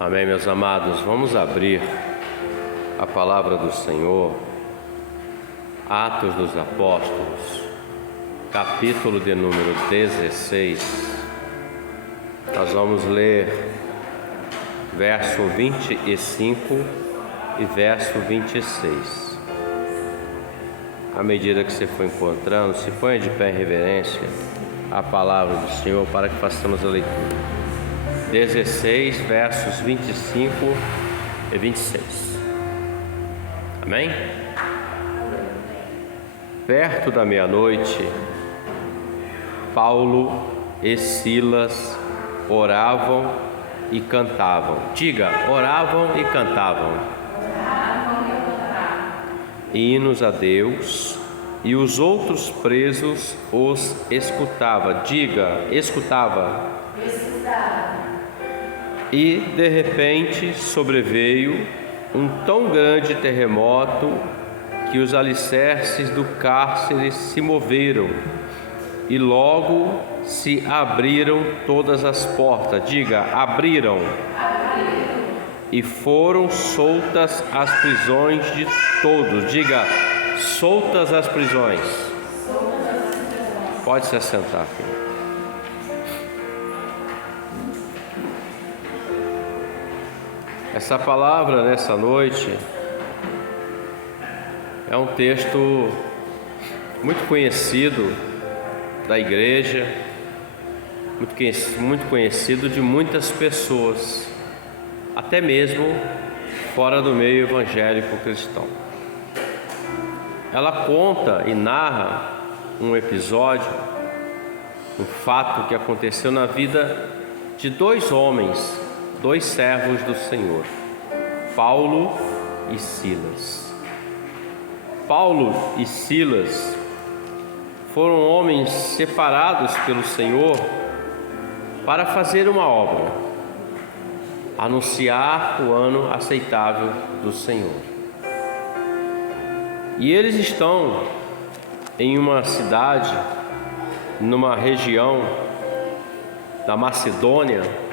Amém, meus amados. Vamos abrir a palavra do Senhor, Atos dos Apóstolos, capítulo de número 16. Nós vamos ler verso 25 e verso 26. À medida que você for encontrando, se ponha de pé em reverência à palavra do Senhor para que façamos a leitura. 16, versos 25 e 26. Amém? Perto da meia-noite, Paulo e Silas oravam e cantavam. Diga, oravam e cantavam. Hinos a Deus, e os outros presos os escutavam. Diga, escutava. E de repente sobreveio um tão grande terremoto que os alicerces do cárcere se moveram e logo se abriram todas as portas. Diga, abriram. E foram soltas as prisões de todos. Diga, soltas as prisões. Pode se assentar, filho. Essa palavra nessa noite é um texto muito conhecido da igreja, muito conhecido de muitas pessoas, até mesmo fora do meio evangélico cristão. Ela conta e narra um episódio, um fato que aconteceu na vida de dois homens, dois servos do Senhor, Paulo e Silas. Paulo e Silas foram homens separados pelo Senhor para fazer uma obra, anunciar o ano aceitável do Senhor. E eles estão em uma cidade, numa região da Macedônia,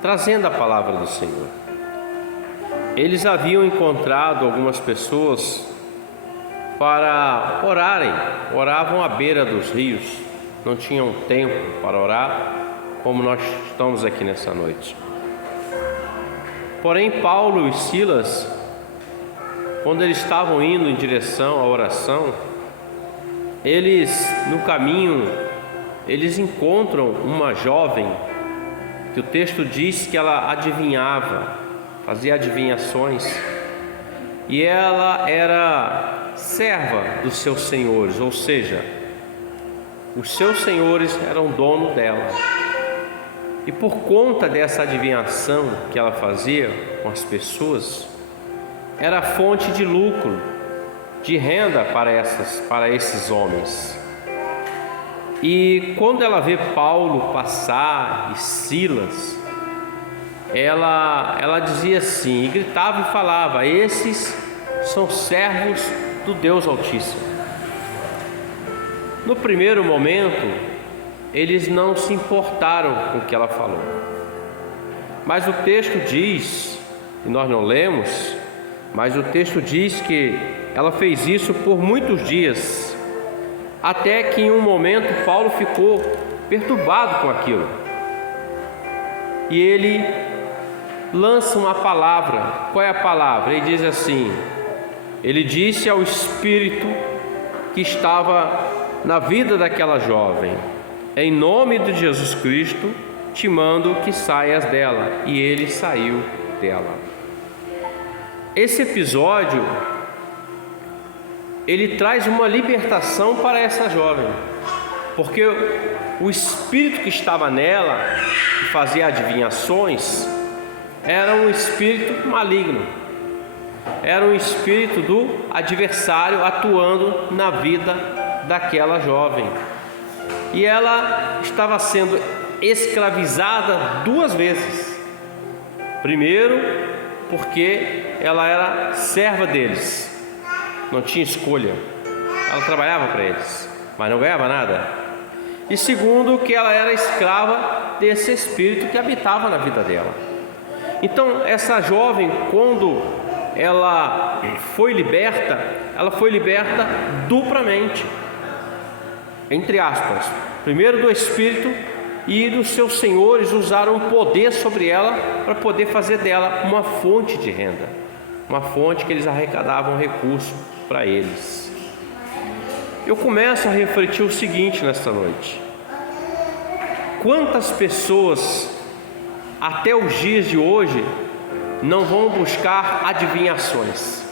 trazendo a palavra do Senhor. Eles haviam encontrado algumas pessoas para orarem, oravam à beira dos rios, não tinham tempo para orar, como nós estamos aqui nessa noite. Porém, Paulo e Silas, quando eles estavam indo em direção à oração, no caminho, eles encontram uma jovem que o texto diz que ela adivinhava, fazia adivinhações, e ela era serva dos seus senhores, ou seja, os seus senhores eram dono dela. E por conta dessa adivinhação que ela fazia com as pessoas, era fonte de lucro, de renda para esses homens. E quando ela vê Paulo passar e Silas, ela dizia assim, e gritava e falava: esses são servos do Deus Altíssimo. No primeiro momento, eles não se importaram com o que ela falou, mas o texto diz, e nós não lemos, mas o texto diz que ela fez isso por muitos dias, até que em um momento Paulo ficou perturbado com aquilo. E ele lança uma palavra. Qual é a palavra? Ele diz assim: ele disse ao espírito que estava na vida daquela jovem: em nome de Jesus Cristo, te mando que saias dela. E ele saiu dela. Esse episódio, ele traz uma libertação para essa jovem, porque o espírito que estava nela, que fazia adivinhações, era um espírito maligno, era um espírito do adversário atuando na vida daquela jovem, e ela estava sendo escravizada duas vezes. Primeiro, porque ela era serva deles, não tinha escolha, ela trabalhava para eles, mas não ganhava nada. e segundo, que ela era escrava desse espírito que habitava na vida dela. Então essa jovem, quando ela foi liberta duplamente, entre aspas. Primeiro do espírito, e os seus senhores usaram poder sobre ela para poder fazer dela uma fonte de renda, uma fonte que eles arrecadavam recurso para eles. Eu começo a refletir o seguinte nesta noite: quantas pessoas até os dias de hoje não vão buscar adivinhações,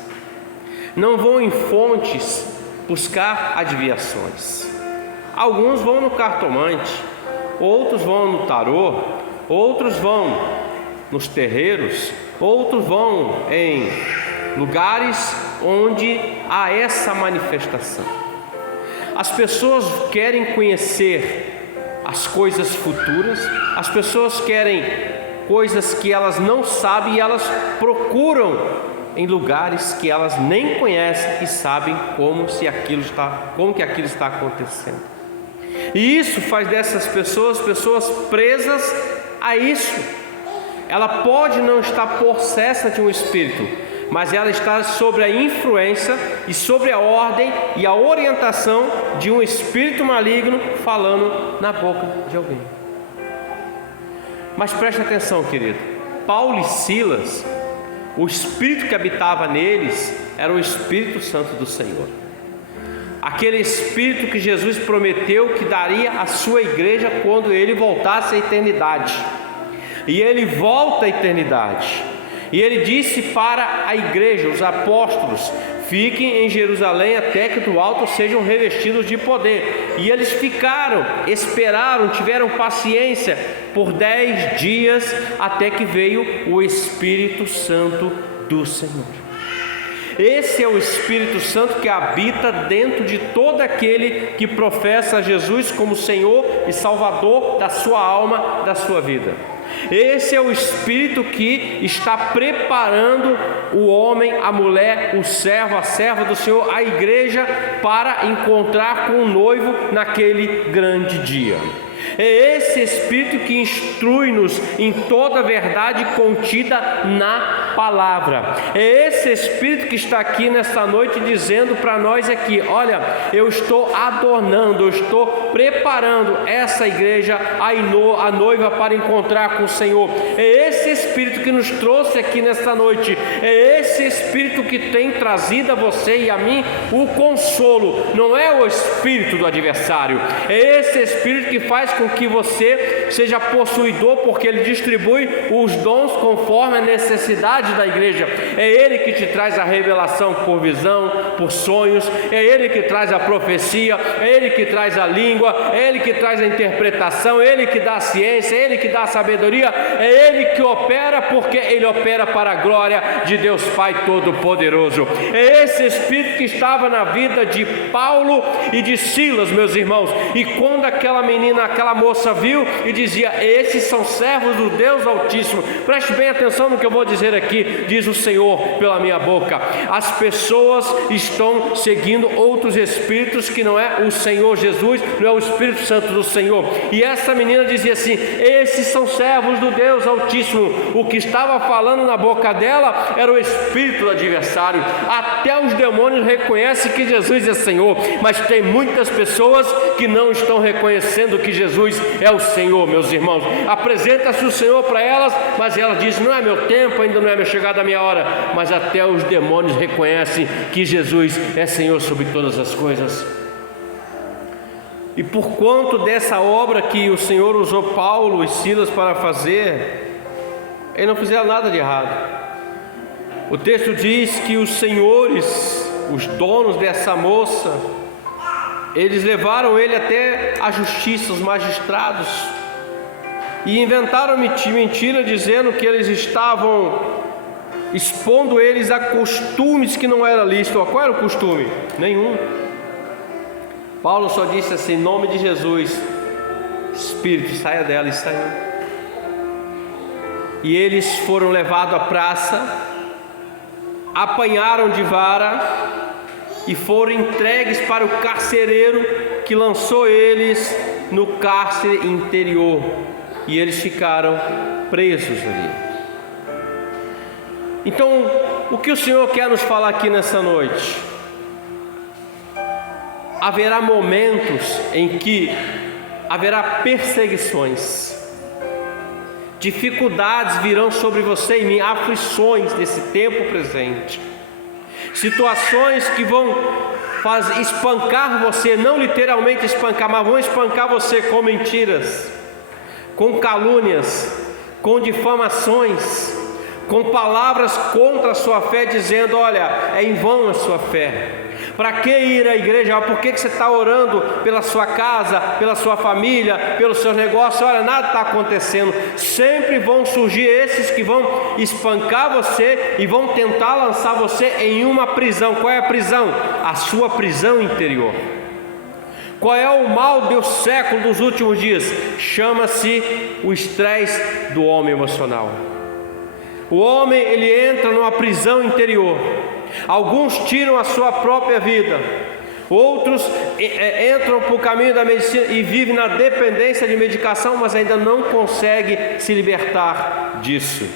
não vão em fontes buscar adivinhações? Alguns vão no cartomante, outros vão no tarô, outros vão nos terreiros, outros vão em lugares onde há essa manifestação. As pessoas querem conhecer as coisas futuras, as pessoas querem coisas que elas não sabem e elas procuram em lugares que elas nem conhecem e sabem como que aquilo está acontecendo. E isso faz dessas pessoas presas a isso. Ela pode não estar possessa de um espírito, mas ela está sob a influência e sobre a ordem e a orientação de um espírito maligno falando na boca de alguém. Mas preste atenção, querido. Paulo e Silas, o espírito que habitava neles era o Espírito Santo do Senhor. Aquele espírito que Jesus prometeu que daria à sua igreja quando ele voltasse à eternidade. E ele volta à eternidade. E ele disse para a igreja, os apóstolos: fiquem em Jerusalém até que do alto sejam revestidos de poder. E eles ficaram, esperaram, tiveram paciência por 10 dias até que veio o Espírito Santo do Senhor. Esse é o Espírito Santo que habita dentro de todo aquele que professa Jesus como Senhor e Salvador da sua alma, da sua vida. Esse é o Espírito que está preparando o homem, a mulher, o servo, a serva do Senhor, a igreja, para encontrar com o noivo naquele grande dia. É esse Espírito que instrui-nos em toda a verdade contida na palavra. É esse Espírito que está aqui nesta noite dizendo para nós aqui: olha, eu estou adornando, eu estou preparando essa igreja, a noiva, para encontrar com o Senhor. É esse Espírito que nos trouxe aqui nesta noite. É esse Espírito que tem trazido a você e a mim o consolo. Não é o espírito do adversário. É esse Espírito que faz com que você seja possuidor, porque ele distribui os dons conforme a necessidade da igreja. É ele que te traz a revelação por visão, por sonhos. É ele que traz a profecia. É ele que traz a língua. É ele que traz a interpretação. É ele que dá a ciência. É ele que dá a sabedoria. É ele que opera, porque ele opera para a glória de Deus Pai Todo-Poderoso. É esse Espírito que estava na vida de Paulo e de Silas, meus irmãos. E quando aquela menina, aquela moça viu e dizia: esses são servos do Deus Altíssimo. Preste bem atenção no que eu vou dizer aqui, diz o Senhor pela minha boca. As pessoas estão seguindo outros espíritos que não é o Senhor Jesus, não é o Espírito Santo do Senhor. E essa menina dizia assim: esses são servos do Deus Altíssimo. O que estava falando na boca dela era o espírito do adversário. Até os demônios reconhecem que Jesus é Senhor, mas tem muitas pessoas que não estão reconhecendo que Jesus é o Senhor, meus irmãos. Apresenta-se o Senhor para elas, mas ela diz: não é meu tempo, ainda não é chegada a minha hora. Mas até os demônios reconhecem que Jesus é Senhor sobre todas as coisas. E por conta dessa obra que o Senhor usou Paulo e Silas para fazer, eles não fizeram nada de errado. O texto diz que os senhores, os donos dessa moça, eles levaram ele até a justiça, os magistrados, e inventaram mentira dizendo que eles estavam expondo eles a costumes que não era lícito. Qual era o costume? Nenhum. Paulo só disse assim: em nome de Jesus, espírito, saia dela, e saiu. E eles foram levados à praça, apanharam de vara e foram entregues para o carcereiro, que lançou eles no cárcere interior e eles ficaram presos ali. Então, o que o Senhor quer nos falar aqui nessa noite? Haverá momentos em que haverá perseguições, dificuldades virão sobre você e mim, aflições desse tempo presente, situações que vão espancar você, não literalmente espancar, mas vão espancar você com mentiras, com calúnias, com difamações, com palavras contra a sua fé, dizendo: olha, é em vão a sua fé. Para que ir à igreja? Por que você está orando pela sua casa, pela sua família, pelos seus negócios? Olha, nada está acontecendo. Sempre vão surgir esses que vão espancar você e vão tentar lançar você em uma prisão. Qual é a prisão? A sua prisão interior. Qual é o mal do século dos últimos dias? Chama-se o estresse do homem emocional. O homem, ele entra numa prisão interior. Alguns tiram a sua própria vida, outros entram para o caminho da medicina e vivem na dependência de medicação, mas ainda não conseguem se libertar disso.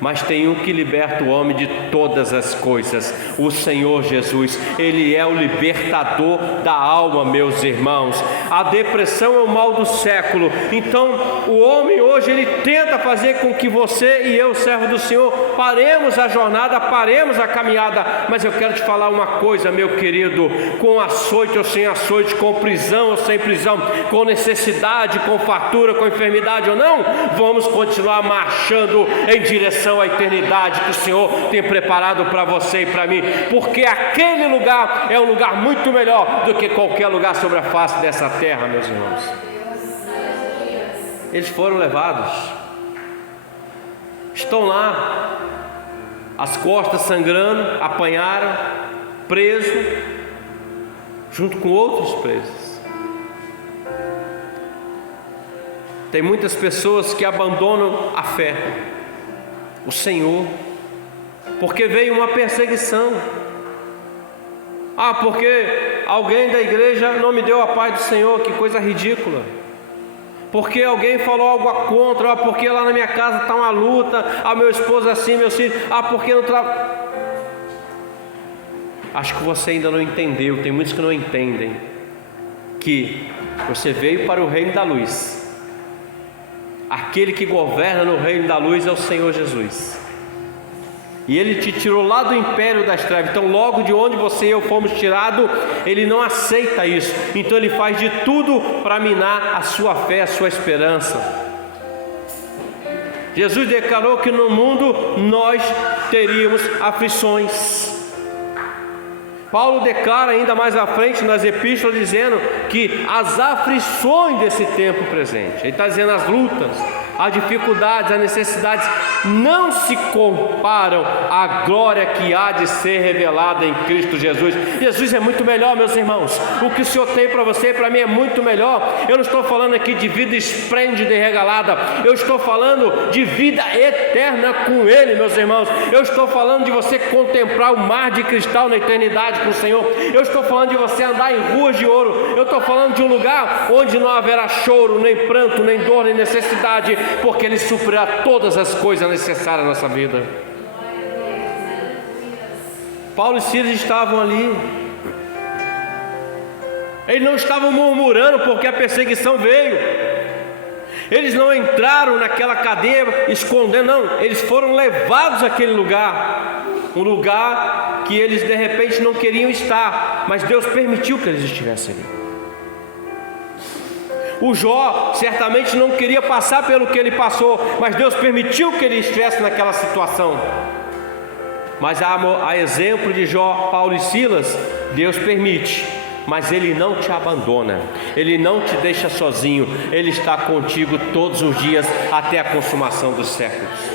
Mas tem um que liberta o homem de todas as coisas, o Senhor Jesus. Ele é o libertador da alma, meus irmãos. A depressão é o mal do século. Então o homem hoje, ele tenta fazer com que você e eu, servo do Senhor, paremos a jornada, paremos a caminhada. Mas eu quero te falar uma coisa, meu querido: com açoite ou sem açoite, com prisão ou sem prisão, com necessidade, com fartura, com enfermidade ou não, vamos continuar marchando em direção à eternidade que o Senhor tem preparado para você e para mim, porque aquele lugar é um lugar muito melhor do que qualquer lugar sobre a face dessa terra, meus irmãos. Eles foram levados, estão lá, as costas sangrando, apanharam, preso, junto com outros presos. Tem muitas pessoas que abandonam a fé, o Senhor, porque veio uma perseguição. Porque alguém da igreja não me deu a paz do Senhor. Que coisa ridícula. Porque alguém falou algo contra. Porque lá na minha casa está uma luta. Meu esposo assim, meus filhos. Porque não Acho que você ainda não entendeu. Tem muitos que não entendem que você veio para o reino da luz. Aquele que governa no reino da luz é o Senhor Jesus, e Ele te tirou lá do império das trevas. Então logo de onde você e eu fomos tirados, Ele não aceita isso. Então Ele faz de tudo para minar a sua fé, a sua esperança. Jesus declarou que no mundo nós teríamos aflições. Paulo declara ainda mais à frente nas epístolas, dizendo que as aflições desse tempo presente, ele está dizendo, as lutas, as dificuldades, as necessidades não se comparam à glória que há de ser revelada em Cristo Jesus. Jesus é muito melhor, meus irmãos. O que o Senhor tem para você e para mim é muito melhor. Eu não estou falando aqui de vida esplêndida e regalada, eu estou falando de vida eterna com Ele, meus irmãos. Eu estou falando de você contemplar o mar de cristal na eternidade com o Senhor. Eu estou falando de você andar em ruas de ouro. Eu estou falando de um lugar onde não haverá choro, nem pranto, nem dor, nem necessidade, porque Ele suprirá todas as coisas necessárias à nossa vida. Paulo e Silas estavam ali. Eles não estavam murmurando porque a perseguição veio. Eles não entraram naquela cadeia escondendo, não. Eles foram levados àquele lugar, um lugar que eles de repente não queriam estar, mas Deus permitiu que eles estivessem ali. O Jó certamente não queria passar pelo que ele passou, mas Deus permitiu que ele estivesse naquela situação. Mas a exemplo de Jó, Paulo e Silas, Deus permite, mas Ele não te abandona, Ele não te deixa sozinho, Ele está contigo todos os dias até a consumação dos séculos.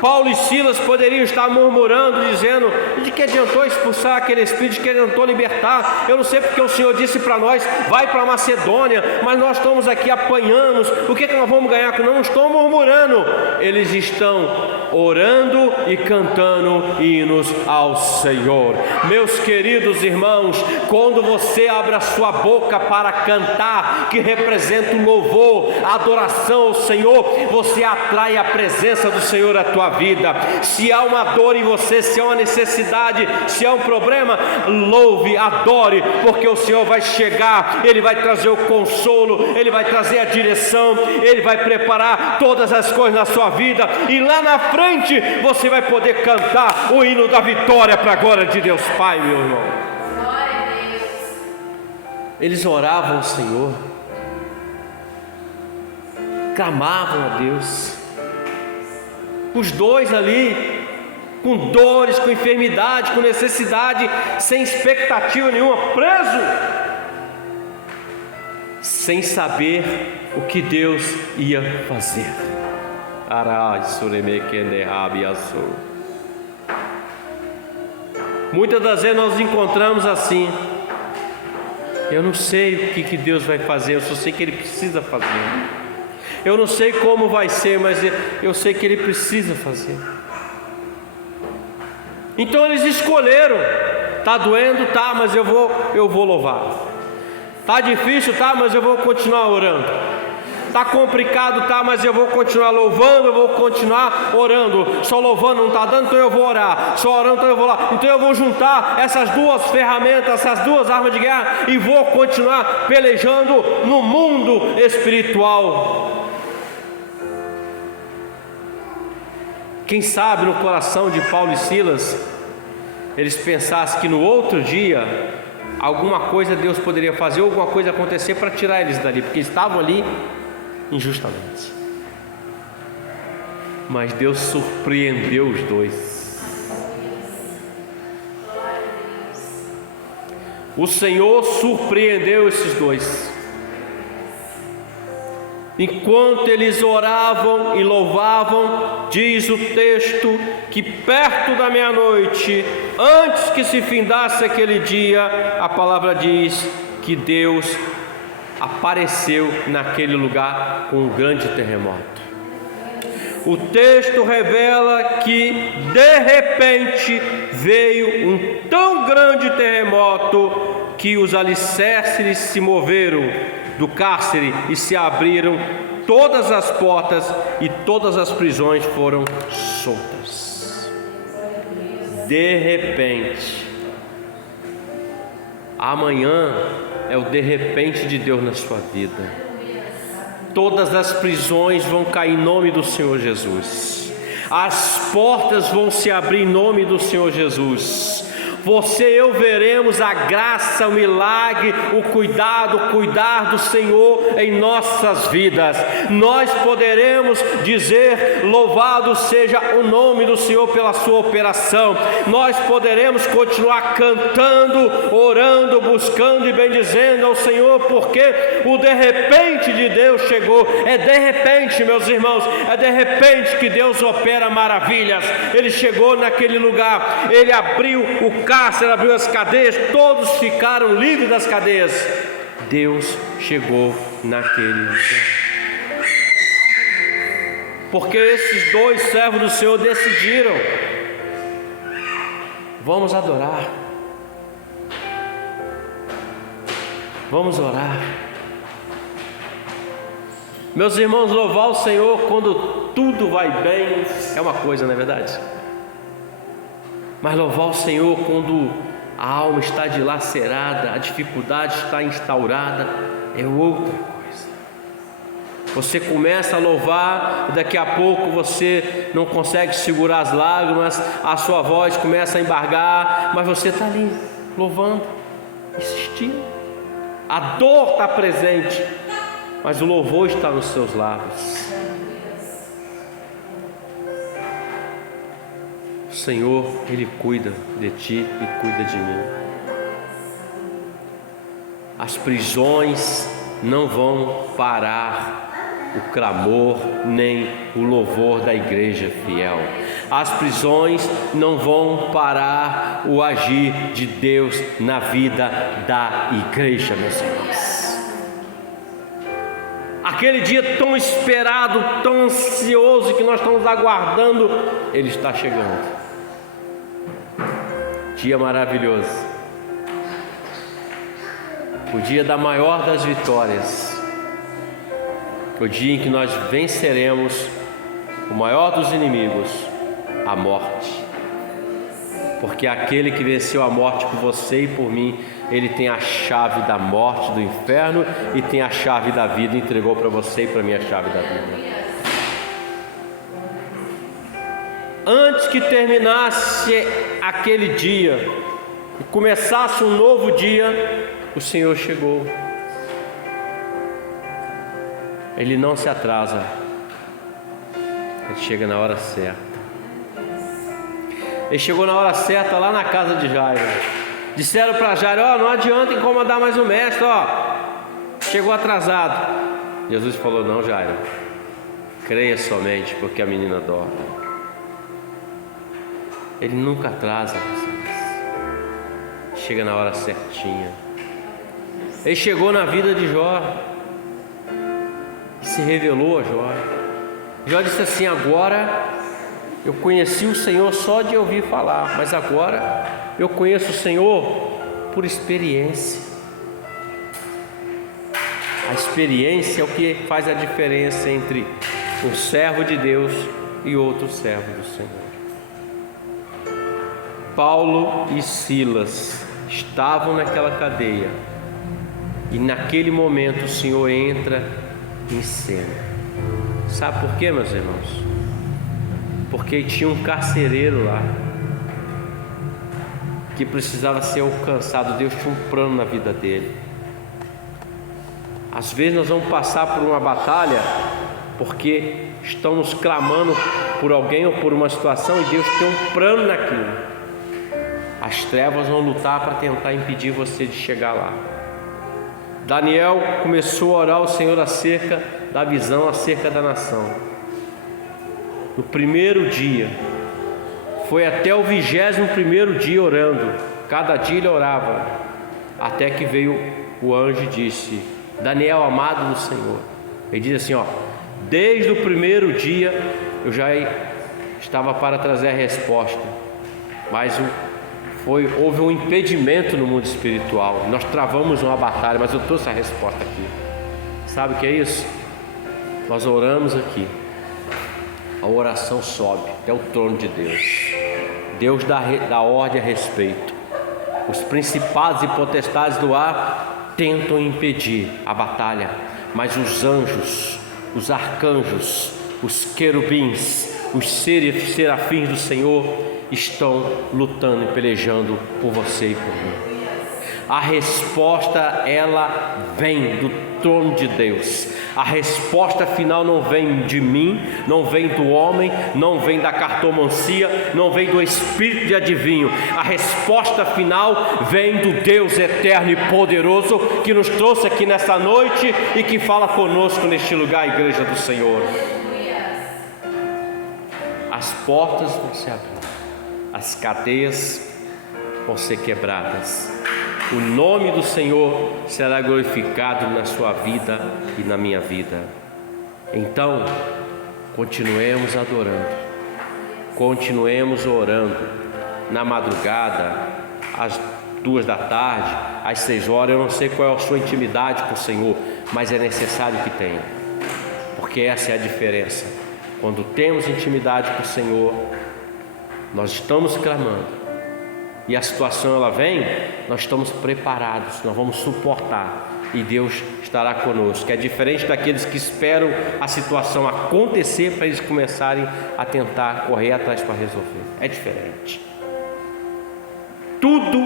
Paulo e Silas poderiam estar murmurando, dizendo: de que adiantou expulsar aquele espírito, de que adiantou libertar? Eu não sei porque o Senhor disse para nós: vai para a Macedônia, mas nós estamos aqui apanhando, o que nós vamos ganhar? Não estão murmurando, eles estão orando e cantando hinos ao Senhor. Meus queridos irmãos, quando você abre a sua boca para cantar, que representa o louvor, a adoração ao Senhor, você atrai a presença do Senhor à tua vida. Se há uma dor em você, se há uma necessidade, se há um problema, louve, adore, porque o Senhor vai chegar, Ele vai trazer o consolo, Ele vai trazer a direção, Ele vai preparar todas as coisas na sua vida, e lá na frente você vai poder cantar o hino da vitória para a glória de Deus Pai, meu irmão. Glória a Deus. Eles oravam ao Senhor, clamavam a Deus, os dois ali, com dores, com enfermidade, com necessidade, sem expectativa nenhuma, preso, sem saber o que Deus ia fazer. Muitas das vezes nós nos encontramos assim: eu não sei o que Deus vai fazer, eu só sei que Ele precisa fazer. Eu não sei como vai ser, mas eu sei que Ele precisa fazer. Então eles escolheram: está doendo, tá, mas eu vou louvar. Está difícil, tá, mas eu vou continuar orando. Está complicado, tá, mas eu vou continuar louvando, eu vou continuar orando. Só louvando não está dando, então eu vou orar. Só orando, então eu vou lá. Então eu vou juntar essas duas ferramentas, essas duas armas de guerra, e vou continuar pelejando no mundo espiritual. Quem sabe no coração de Paulo e Silas, eles pensassem que no outro dia alguma coisa Deus poderia fazer, alguma coisa acontecer para tirar eles dali, porque estavam ali injustamente. Mas Deus surpreendeu os dois. O Senhor surpreendeu esses dois. Enquanto eles oravam e louvavam, diz o texto que perto da meia-noite, antes que se findasse aquele dia, a palavra diz que Deus apareceu naquele lugar com um grande terremoto. O texto revela que de repente veio um tão grande terremoto que os alicerces se moveram do cárcere e se abriram todas as portas e todas as prisões foram soltas. De repente. Amanhã é o de repente de Deus na sua vida. Todas as prisões vão cair em nome do Senhor Jesus. As portas vão se abrir em nome do Senhor Jesus. Você e eu veremos a graça, o milagre, o cuidar do Senhor em nossas vidas. Nós poderemos dizer: louvado seja o nome do Senhor pela sua operação. Nós poderemos continuar cantando, orando, buscando e bendizendo ao Senhor, porque o de repente de Deus chegou. É de repente, meus irmãos, é de repente que Deus opera maravilhas. Ele chegou naquele lugar, Ele abriu o cárcere, abriu as cadeias, todos ficaram livres das cadeias. Deus chegou naquele lugar. Porque esses dois servos do Senhor decidiram: vamos adorar, vamos orar. Meus irmãos, louvar o Senhor quando tudo vai bem é uma coisa, não é verdade? Mas louvar o Senhor quando a alma está dilacerada, a dificuldade está instaurada, é outra coisa. Você começa a louvar e daqui a pouco você não consegue segurar as lágrimas, a sua voz começa a embargar, mas você está ali louvando, insistindo. A dor está presente, mas o louvor está nos seus lábios. O Senhor, Ele cuida de ti e cuida de mim. As prisões não vão parar o clamor nem o louvor da igreja fiel. As prisões não vão parar o agir de Deus na vida da igreja, meus irmãos. A aquele dia tão esperado, tão ansioso que nós estamos aguardando, ele está chegando. Dia maravilhoso, o dia da maior das vitórias, o dia em que nós venceremos o maior dos inimigos, a morte. Porque aquele que venceu a morte por você e por mim, ele tem a chave da morte, do inferno, e tem a chave da vida. Entregou para você e para mim a chave da vida. Antes que terminasse aquele dia e começasse um novo dia, o Senhor chegou. Ele não se atrasa, ele chega na hora certa. Ele chegou na hora certa lá na casa de Jairo. Disseram para Jairo: não adianta incomodar mais o mestre, chegou atrasado. Jesus falou: não, Jairo, creia somente, porque a menina dorme. Ele nunca atrasa, chega na hora certinha. Ele chegou na vida de Jó, se revelou a Jó. Jó disse assim: agora eu conheci o Senhor só de ouvir falar, mas agora eu conheço o Senhor por experiência. A experiência é o que faz a diferença entre um servo de Deus e outro servo do Senhor. Paulo e Silas estavam naquela cadeia, e naquele momento o Senhor entra em cena. Sabe por quê, meus irmãos? Porque tinha um carcereiro lá que precisava ser alcançado. Deus tinha um plano na vida dele. Às vezes nós vamos passar por uma batalha porque estamos clamando por alguém ou por uma situação, e Deus tem um plano naquilo. As trevas vão lutar para tentar impedir você de chegar lá. Daniel começou a orar ao Senhor acerca da visão, acerca da nação. No primeiro dia, foi até o 21º dia orando. Cada dia ele orava, até que veio o anjo e disse: Daniel, amado do Senhor. Ele diz assim: desde o primeiro dia eu já estava para trazer a resposta, mas houve um impedimento no mundo espiritual. Nós travamos uma batalha, mas eu trouxe a resposta aqui. Sabe o que é isso? Nós oramos aqui, a oração sobe até o trono de Deus. Deus dá ordem a respeito. Os principados e potestades do ar tentam impedir a batalha, mas os anjos, os arcanjos, os querubins, os serafins do Senhor estão lutando e pelejando por você e por mim. A resposta, ela vem do trono de Deus. A resposta final não vem de mim, não vem do homem, não vem da cartomancia, não vem do espírito de adivinho. A resposta final vem do Deus eterno e poderoso, que nos trouxe aqui nessa noite e que fala conosco neste lugar, a igreja do Senhor. As portas vão se abrir, as cadeias vão ser quebradas. O nome do Senhor será glorificado na sua vida e na minha vida. Então, continuemos adorando, continuemos orando na madrugada, às 2 da tarde, às 6 horas. Eu não sei qual é a sua intimidade com o Senhor, mas é necessário que tenha, porque essa é a diferença. Quando temos intimidade com o Senhor, nós estamos clamando, e a situação ela vem, nós estamos preparados, nós vamos suportar, e Deus estará conosco. É diferente daqueles que esperam a situação acontecer para eles começarem a tentar correr atrás para resolver. É diferente. Tudo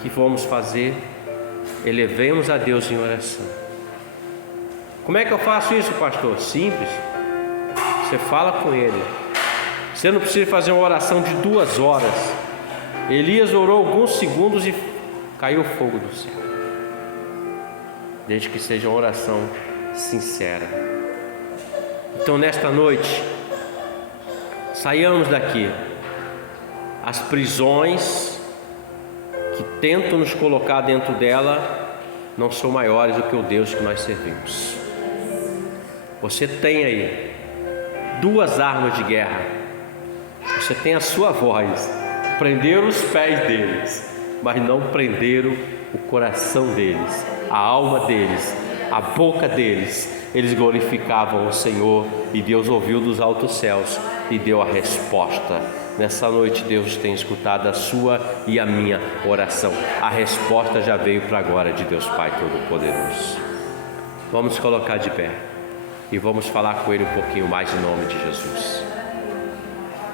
que vamos fazer, elevemos a Deus em oração. Como é que eu faço isso, pastor? Simples. Você fala com Ele. Você não precisa fazer uma oração de 2 horas. Elias orou alguns segundos e caiu fogo do céu. Desde que seja uma oração sincera. Então, nesta noite, saiamos daqui. As prisões que tentam nos colocar dentro dela não são maiores do que o Deus que nós servimos. Você tem aí duas armas de guerra. Você tem a sua voz. Prenderam os pés deles, mas não prenderam o coração deles, a alma deles, a boca deles. Eles glorificavam o Senhor e Deus ouviu dos altos céus e deu a resposta. Nessa noite Deus tem escutado a sua e a minha oração. A resposta já veio para a glória de Deus Pai Todo-Poderoso. Vamos colocar de pé e vamos falar com Ele um pouquinho mais em nome de Jesus.